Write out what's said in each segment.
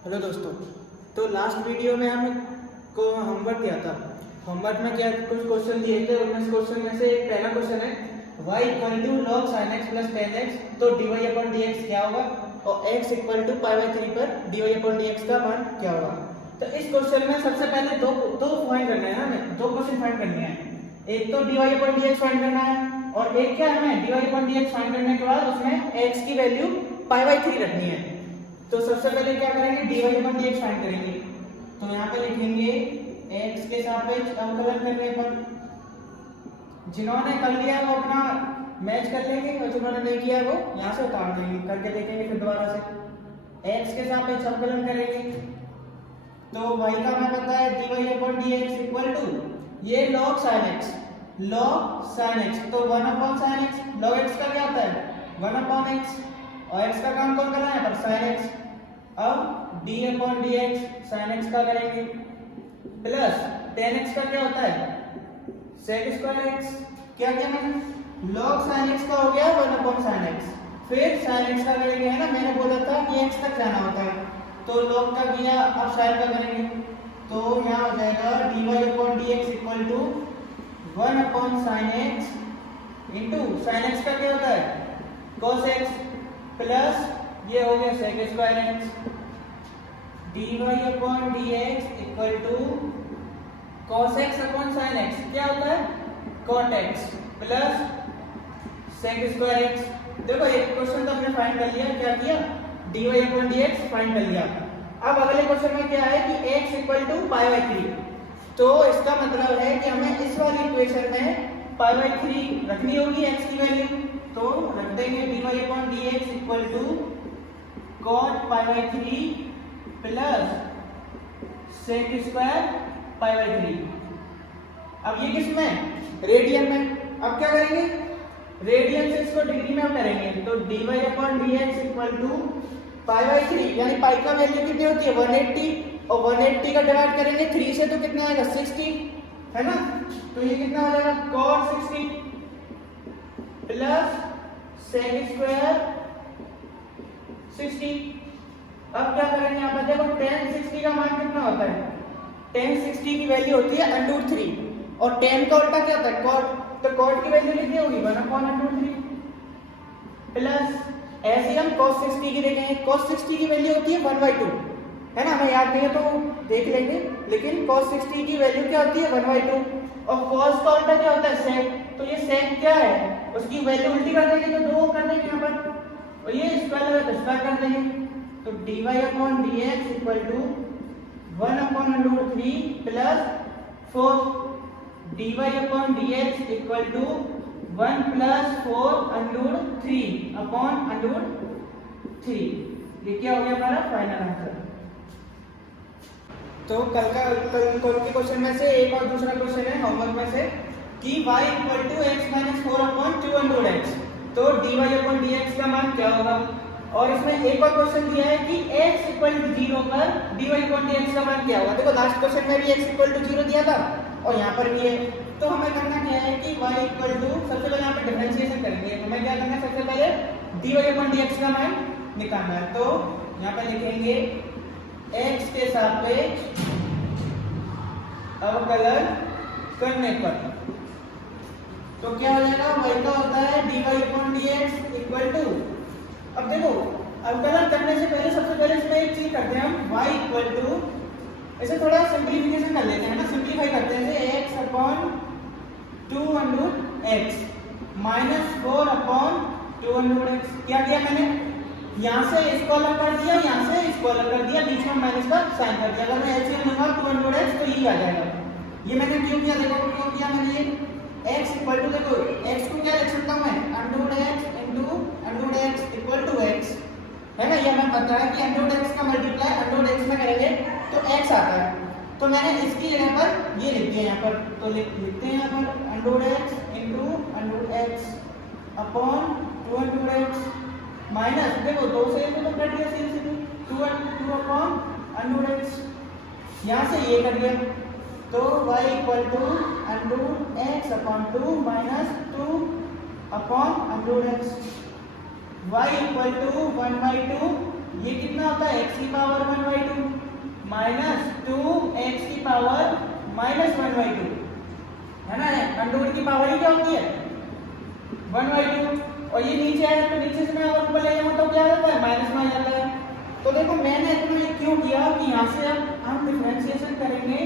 Hello दोस्तों। तो last video में हम को होमवर्क किया था। होमवर्क में क्या कुछ क्वेश्चन दिए थे, उनमें क्वेश्चन में से एक पहला क्वेश्चन है y equal to log sin x plus 10x, तो dy अपॉन dx क्या होगा, और x equal to pi by 3 पर dy अपॉन dx का मान क्या होगा। तो इस क्वेश्चन में सबसे पहले दो फाइंड करना है, हमें दो क्वेश्चन फाइंड करने हैं। एक तो dy अपॉन dx फाइंड करना है, और एक क्या है, हमें dy अपॉन dx फाइंड करने के बाद उसमें x की वैल्यू पाई बाई 3 रखनी है। तो सबसे पहले क्या करेंगे, dy अपॉन dx फाइंड करेंगे। तो यहाँ पे लिखेंगे x के सापेक्ष अवकलन करने पर, जिन्होंने कर लिया वो अपना मैच कर लेंगे और जिन्होंने नहीं किया वो यहाँ से उतार देंगे। करके देखेंगे फिर दोबारा से x के सापेक्ष अवकलन करेंगे। तो y का हमें पता है dy upon dx equal to ये log sin x, तो 1 upon sin x, log x का क्या होता है 1 अपॉन x, और x का काम कौन कर रहा है पर sin x। अब d upon dx sin x का करेंगे प्लस 10x का क्या होता है sec स्क्वायर x। क्या क्या मैंने log sin x का हो गया 1 अपॉन sin x, फिर sin x का करेंगे, है ना, मैंने बोला था कि x तक जाना होता है। तो log का किया, अब sin का करेंगे, तो यहाँ हो जाएगा dy upon dx equal to 1 upon sin x into sin x का क्या होता है cos x, प्लस ये हो गया sec square x। dy upon dx equal to cos x upon sin x क्या होता है cot x, plus sec square x। देखो एक क्वेश्चन तो हमने फाइंड कर लिया, क्या किया dy अपॉन dx फाइंड कर लिया। अब अगले क्वेश्चन में क्या है कि x equal to pi by 3, तो इसका मतलब है कि हमें इस वाली इक्वेशन में पाई बाई 3 रखनी होगी x की वैल्यू। तो रख देंगे dy upon dx equal to cot pi by 3 plus sec square pi by 3। अब ये किस में रेडियन में। अब क्या करेंगे, रेडियन से इसको डिग्री में हम करेंगे, तो dy upon dx equal to pi by 3, यानी पाई का वैल्यू कितनी होती है 180, और 180 का डिवाइड करेंगे 3 से तो कितना आएगा 60, है ना। तो ये कितना हो जाएगा cos 60 प्लस sec स्क्वायर 60। अब क्या करेंगे यहाँ पर, देखो tan 60 का मान कितना होता है, tan 60 की वैल्यू होती है √3, और tan का उल्टा क्या होता है cot, तो cot की वैल्यू कितनी होगी 1 अपॉन √3, प्लस ऐसे हम cos 60 की देखेंगे, cos 60 की वैल्यू होती है 1/2, है ना, हमें याद नहीं है तो देख लेंगे, लेकिन cos 60 की वैल्यू क्या होती है 1/2, और cos का उल्टा क्या होता है sec, तो ये sec क्या है उसकी वैल्यू उल्टी कर देंगे, तो 2 कर देंगे यहाँ पर, और ये स्क्वायर है तो स्क्वायर कर देंगे। तो dy upon dx equal to 1 upon √3 plus 4, dy upon dx equal to 1 plus 4 √3 upon √3। ये क्या हो गया हमारा फाइनल आंसर। तो कल के क्वेश्चन में से एक और दूसरा क्वेश्चन है होमवर्क में से कि y equal to x minus 4 upon 200x, तो dy अपॉन dx का मान क्या होगा। और इसमें एक और क्वेश्चन दिया है कि x इक्वल टू 0 पर dy अपॉन dx का मान क्या होगा। देखो लास्ट क्वेश्चन में भी x इक्वल टू 0 दिया था और यहाँ पर भी है, तो हमें करना क्या है कि y इक्वल टू, सबसे पहले यहाँ पे डिफरेंशिएशन करेंगे, हमें क्या करना है सबसे पहले dy अपॉन dx का मान निकालना है। तो यहाँ पे लिखेंगे x के सापेक्ष अवकलन करने पर, तो क्या हो जाएगा y का होता है dy upon dx equal to, अब देखो अवकलन करने से पहले सबसे पहले इसमें एक चीज करते हैं हम, y इक्वल टू, इसे थोड़ा सिंपलीफिकेशन कर लेते हैं ना, सिंपलीफाई करते हैं, x upon 200x minus 4 upon 200x। क्या किया मैंने, यहाँ से इसको अलग कर दिया, यहाँ से इसको अलग कर दिया, बीच में माइनस का साइन कर दिया। अगर मैं एलसीएम लूंगा 200x तो ये आ जाएगा। ये मैंने क्यों किया, देखो क्यों किया मैंने, ये x इक्वल टू, देखो x को क्या लिख सकता हूँ मैं √x into √x equal to x, है ना, ये हमें पता है कि √x का मल्टीप्लाई √x में करेंगे तो x आता है। तो मैंने इसकी जगह पर ये लिख दिया यहाँ पर, तो लिखते हैं यहाँ पर √x into √x upon 200x minus, देखो 2 से तो कट गया सीधे 2 अपॉन √x, यहाँ से ये कट गया, तो y equal to √x upon 2 minus 2 upon √x, y equal to 1/2 ये कितना होता है x की पावर 1/2 माइनस 2x की पावर -1/2 है ना। अंडर रूट की पावर ही क्या होती है 1/2 और ये नीचे आया तो नीचे से मैं अगर ऊपर ले जाऊँ तो क्या होता है माइनस में आ जाता है। तो देखो मैंने इतना ये क्यों किया कि यहाँ से अब हम डिफरेंशिएशन करेंगे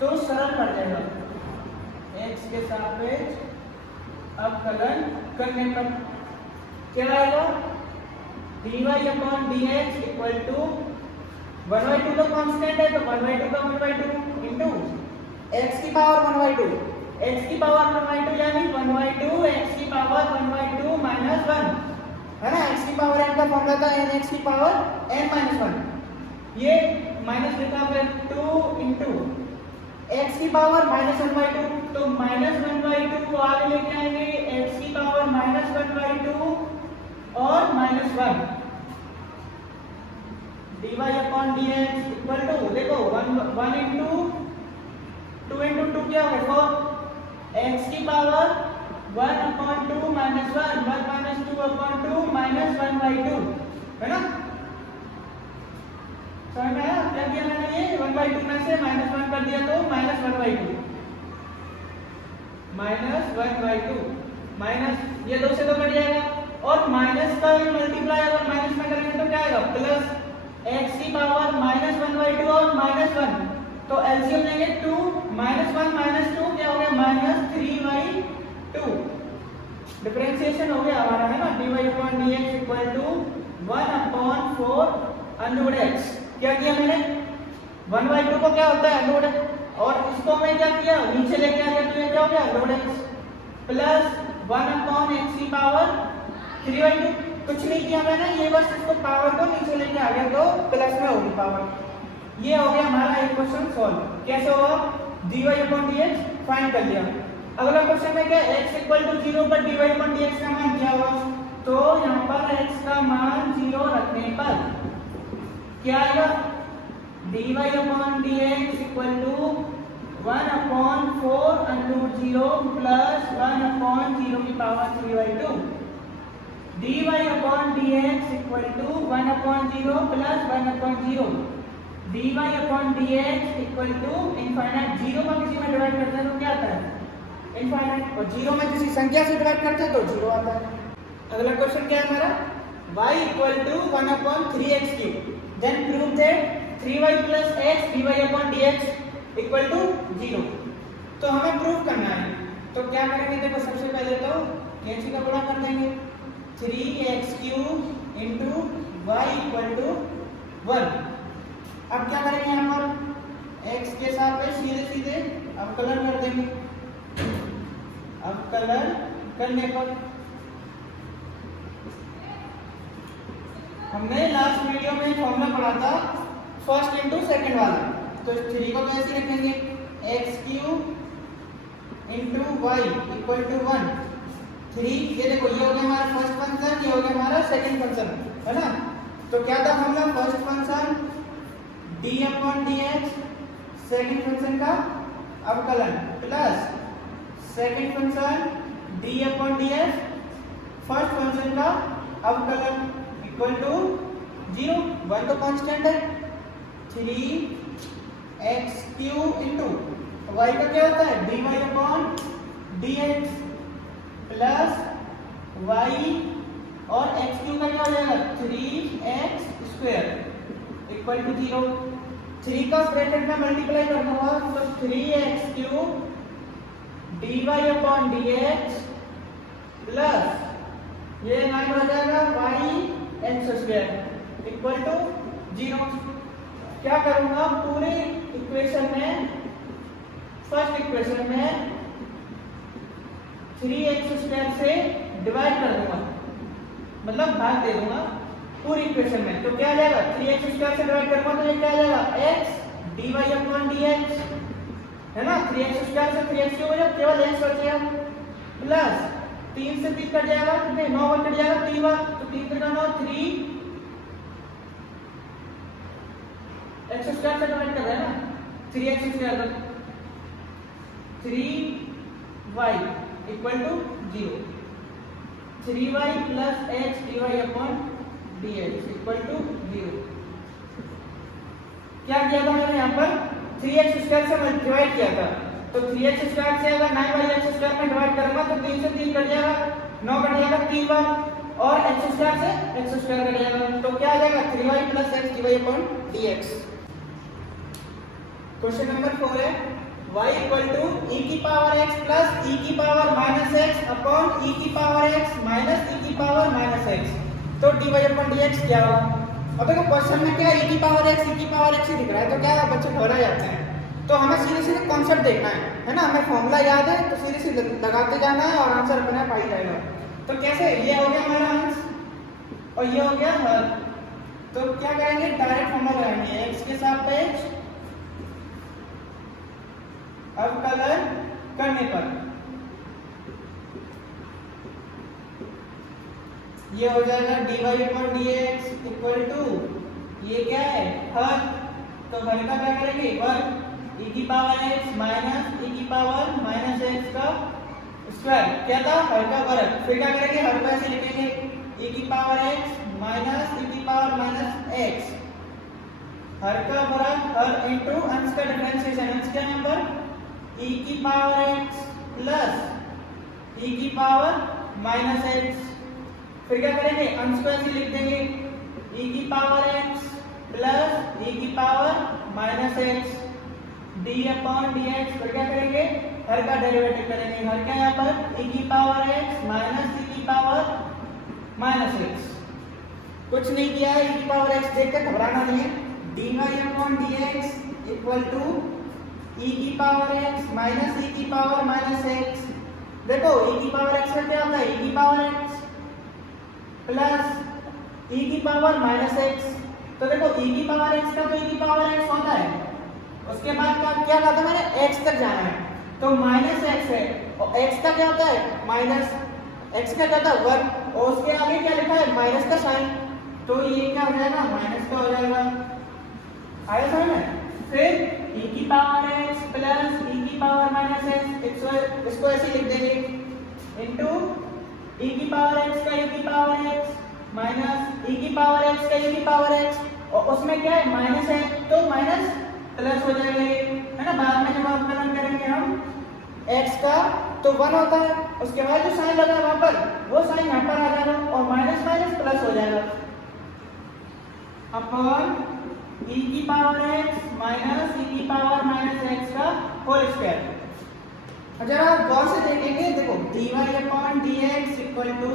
तो सरल पड़ जाएगा। x के सापेक्ष अवकलन करने पर क्या आएगा dy/dx इक्वल टू 1/2 तो कांस्टेंट है तो 1/2 का 1/2 इनटू x की पावर 1/2 x की पावर 1/2 यानी 1/2 x की पावर 1/2 माइनस 1 है ना। x की पावर n का फॉर्मूला था n x की पावर n माइनस 1 ये माइनस लिखा फिर 2 इनटू x की पावर -1/2 तो -1/2 को आगे लेके आएंगे x की पावर -1/2 और -1 dy/dx इक्वल टू देखो 1 इनटू 2 इनटू 2 क्या होगा 4 x की पावर 1/2 माइनस 1 1 माइनस 2/2 माइनस 1/2 है ना। समझ में आया क्या किया मैंने ये 1/2 में से -1 कर दिया तो -1/2 माइनस ये 2 से 2 कट जाएगा और माइनस का मल्टीप्लाई अगर माइनस में करेंगे तो क्या आएगा प्लस x की पावर -1/2 और -1 तो एलसीएम लेंगे 2 -1 -2 क्या हो गया -3/2 डिफरेंशिएशन हो गया हमारा है ना dy/dx equal to 1/4 under x क्या किया मैंने 1/2 को क्या होता है अंडर और इसको मैं क्या किया नीचे लेके आ गया तो ये क्या हो गया अंडर x प्लस 1/x की पावर 3/2 कुछ नहीं किया मैंने ये बस इसको पावर को नीचे लेके आ गया तो प्लस में होगी पावर। ये हो गया हमारा एक क्वेश्चन सॉल्व कैसे होगा dy/dx फाइंड कर लिया। अगला क्वेश्चन में क्या x इक्वल टू 0 पर dy/dx का मान क्या होगा तो यहाँ पर x का मान 0 रखने पर क्या आएगा dy/dx equal to 1/4 under 0 plus 1/0 की power 3/2 dy/dx equal to 1/0 plus 1/0 dy/dx equal to infinite 0 को किसी में डिवाइड करते हैं तो क्या आता है इनफाइनाइट और 0 में किसी संख्या से डिवाइड करते हैं तो 0 आता है। अगला क्वेश्चन क्या है हमारा y equal to 1/3x³ then prove that 3y plus x dy/dx equal to 0 तो हमें प्रूव करना है तो क्या करेंगे देखो सबसे पहले तो x का गुणा कर देंगे 3x³ into y equal to 1। अब क्या करेंगे यहाँ पर x के सापेक्ष सीधे सीधे अवकलन कर देंगे। अवकलन करने पर हमने लास्ट वीडियो में फॉर्मूला पढ़ा था फर्स्ट इंटू सेकंड वाला तो 3 को कैसे लिखेंगे x³ into Y equal to 1 3 ये देखो ये हो गया हमारा फर्स्ट फंक्शन ये हो गया हमारा सेकंड फंक्शन है ना। तो क्या था formula first function d/dx second function का अवकलन plus second function d/dx first function का अवकलन इक्वल टू 0 1 तो कांस्टेंट है 3x³ इंटू y का क्या होता है dy/dx प्लस y और x³ का क्या हो जाएगा 3x² इक्वल टू 0 3 का ब्रैकेट में मल्टीप्लाई करना होगा तो 3x³ dy/dx प्लस ये हमारा हो जाएगा y(x²) इक्वल टू 0। क्या करूंगा पूरे इक्वेशन में फर्स्ट इक्वेशन में 3x² से डिवाइड कर दूंगा मतलब भाग दे दूंगा पूरी इक्वेशन में तो क्या आ जाएगा 3x² से डिवाइड करूंगा तो ये क्या आ जाएगा x dy/dx है ना 3x² से 3x³ हो जाएगा केवल x बचेगा प्लस 3 से 3 कट जाएगा कितने 9 बार कट जाएगा 3 बार तो 3 3 9 3 x² से डिवाइड कर रहे हैं ना 3x² 3y equal to 0 3y plus x dy/dx dx equal to 0। क्या किया था मैंने यहाँ पर 3x स्क्वायर से डिवाइड किया था, तो 3x स्क्वायर से अगर 9x स्क्वायर में डिवाइड करूंगा तो 3 से 3 कट जाएगा, 9 कट जाएगा 3 बार, और x स्क्वायर से x स्क्वायर कट जाएगा, तो क्या आ जाएगा 3y plus x dy upon dx। Question number 4 है y इक्वल टू e की पावर x प्लस e की power minus x upon e की पावर x माइनस e की पावर माइनस x, तो dy अपॉन dx क्या होगा। अब देखो क्वेश्चन में क्या है, e की पावर x ही दिख रहा है, तो क्या बच्चे घबरा जाते हैं, तो हमें सीधे सीधे कॉन्सेप्ट देखना है ना, हमें फॉर्मूला याद है तो सीधे सीधे लगाते जाना है और आंसर अपने आप आ ही जाएगा। तो कैसे, ये हो गया हमारा आंसर और ये हो गया हल, तो क्या करेंगे डायरेक्ट फॉर्मूला लगाएंगे x के सापेक्ष अवकलन करने पर ये हो जाएगा dy upon dx equal to, ये क्या है हल, तो हल का क्या करेंगे वर्ग e की पावर x माइनस e की पावर माइनस x का स्क्वायर, क्या था हल का वर्ग, फिर क्या करेंगे हल को ऐसे लिखेंगे e की पावर x माइनस e की पावर माइनस x, हल का वर्ग हल इनटू अंश का डिफरेंशिएशन, अंश क्या नंबर e की पावर x प्लस e की पावर माइनस x, फिर क्या करेंगे अंश को ऐसे लिख देंगे e की पावर x प्लस e की power minus x d upon dx, फिर क्या करेंगे हर का डेरिवेटिव करेंगे, हर क्या यहाँ पर e की पावर x माइनस e की पावर माइनस x, कुछ नहीं किया है, e की पावर x देखकर घबराना नहीं है, dy upon dx equal to e की पावर x माइनस e की पावर माइनस x, देखो e की पावर x का क्या होता है e की पावर x प्लस e की पावर माइनस x, तो देखो e की पावर x का तो e की पावर x होता है, उसके बाद क्या कहा था मैंने x तक जाना है, तो माइनस x है और x का क्या होता है माइनस, x का क्या होता है वर्ग और उसके आगे क्या लिखा है माइनस का साइन, तो ये क्या हो जाएगा माइनस का हो जाएगा, आया समझ में। फिर e की पावर x प्लस e की पावर माइनस x, इसको ऐसे लिख देंगे इनटू e की पावर x का e की पावर x माइनस e की पावर x का e की पावर x, और उसमें क्या है माइनस है तो माइनस प्लस हो जाएगा ये, है ना, बाद में जब अवकलन करेंगे हम x का तो 1 होता है, उसके बाद जो साइन लगा वहां पर वो साइन यहाँ पर आ जाएगा और माइनस माइनस प्लस हो जाएगा अपॉन e की पावर x माइनस e की पावर माइनस x का होल स्क्वायर। जरा आप गौर से देखेंगे, देखो dy upon dx equal to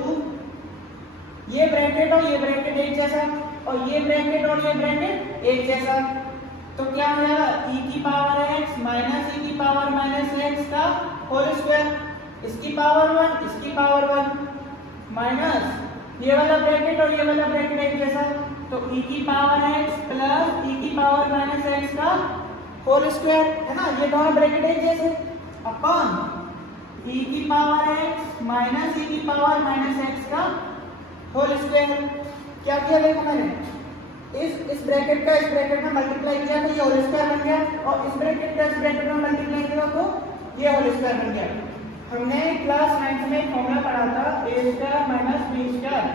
ये ब्रैकेट और ये ब्रैकेट एक जैसा और ये ब्रैकेट और ये ब्रैकेट एक जैसा, तो क्या हो जाएगा e की पावर x माइनस e की पावर माइनस x का होल स्क्वायर, इसकी पावर 1 इसकी पावर 1 माइनस ये वाला ब्रैकेट और ये वाला ब्रैकेट एक जैसा, तो e की पावर x प्लस e की पावर माइनस x का होल स्क्वायर, है ना, ये दोनों ब्रैकेट एक जैसे अपॉन e की पावर x माइनस e की पावर माइनस x का होल स्क्वायर। क्या किया देखो मैंने इस ब्रैकेट का इस ब्रैकेट में मल्टीप्लाई किया तो ये होल स्क्वायर बन गया, और इस ब्रैकेट का इस ब्रैकेट में मल्टीप्लाई किया तो ये होल स्क्वायर बन गया। हमने क्लास 9 में फॉर्मूला पढ़ा था a square minus b square,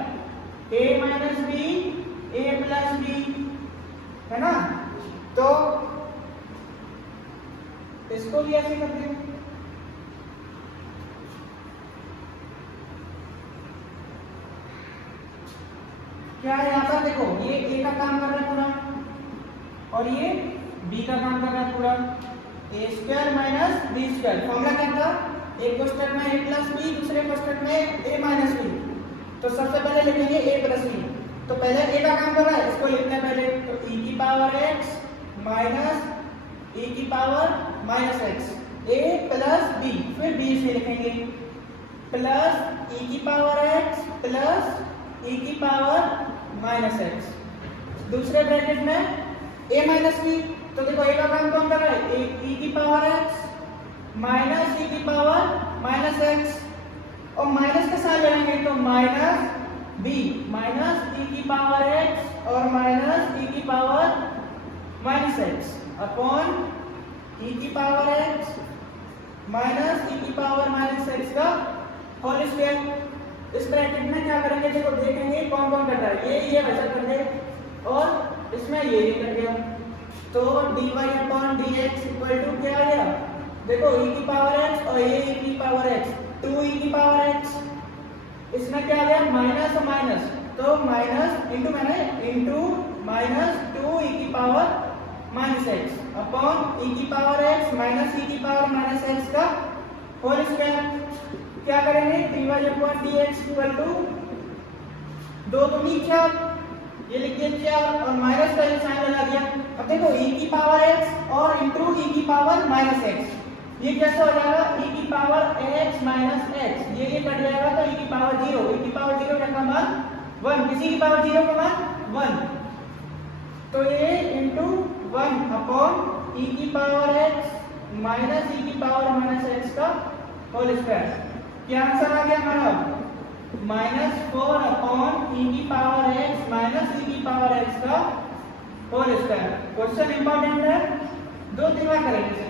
a minus b a plus b, है ना, तो इसको भी ऐसे करते हैं, क्या है यहाँ पर देखो ये a का काम कर रहा है पूरा और ये b का काम कर रहा है पूरा, a square minus b square, formula क्या था एक क्वेश्चन में a प्लस b, दूसरे क्वेश्चन में a माइनस b, तो सबसे पहले लिखेंगे a प्लस b, तो पहले a का काम कर रहा है इसको लिखते हैं पहले, तो e की पावर x माइनस e की power minus x a plus b, फिर b से लिखेंगे प्लस e की पावर x प्लस e की पावर माइनस x, दूसरे ब्रैकेट में a माइनस b, तो देखो a का काम कौन कर रहा है e की पावर x माइनस e की पावर माइनस x, और माइनस के साथ लेंगे तो माइनस b माइनस e की पावर x और माइनस e की power minus x upon e की पावर x माइनस e की पावर माइनस x का होल स्क्वायर। इस ब्रैकेट में क्या करेंगे, देखो देखेंगे कौन कौन कर रहा है, ये वैसा कर दे और इसमें ये कर दिया, तो dy/dx इक्वल टू क्या आ गया, देखो e की पावर x और ये e की पावर x, 2e की पावर x, इसमें क्या आ गया माइनस और माइनस, तो माइनस इंटू मैंने इंटू माइनस 2e की power minus x upon e की पावर x माइनस e की पावर माइनस x का होल स्क्वायर। क्या करेंगे, dy/dx इक्वल टू 2 दूनी 4, ये लिख दिया 4 और माइनस का साइन लगा दिया। अब देखो e की पावर x और इंटू e की पावर माइनस x, ये कैसे हो जाएगा, e की पावर x माइनस x, ये कट जाएगा तो e की पावर 0, e की पावर 0 का मान 1, किसी की पावर 0 का मान 1, तो ये इंटू 1 अपॉन e की पावर x माइनस e की पावर माइनस x का होल स्क्वायर। क्या आंसर आ गया हमारा, -4 अपॉन e की पावर x माइनस e की पावर x का होल स्क्वायर। क्वेश्चन इंपॉर्टेंट है, 2-3 बार करेंगे।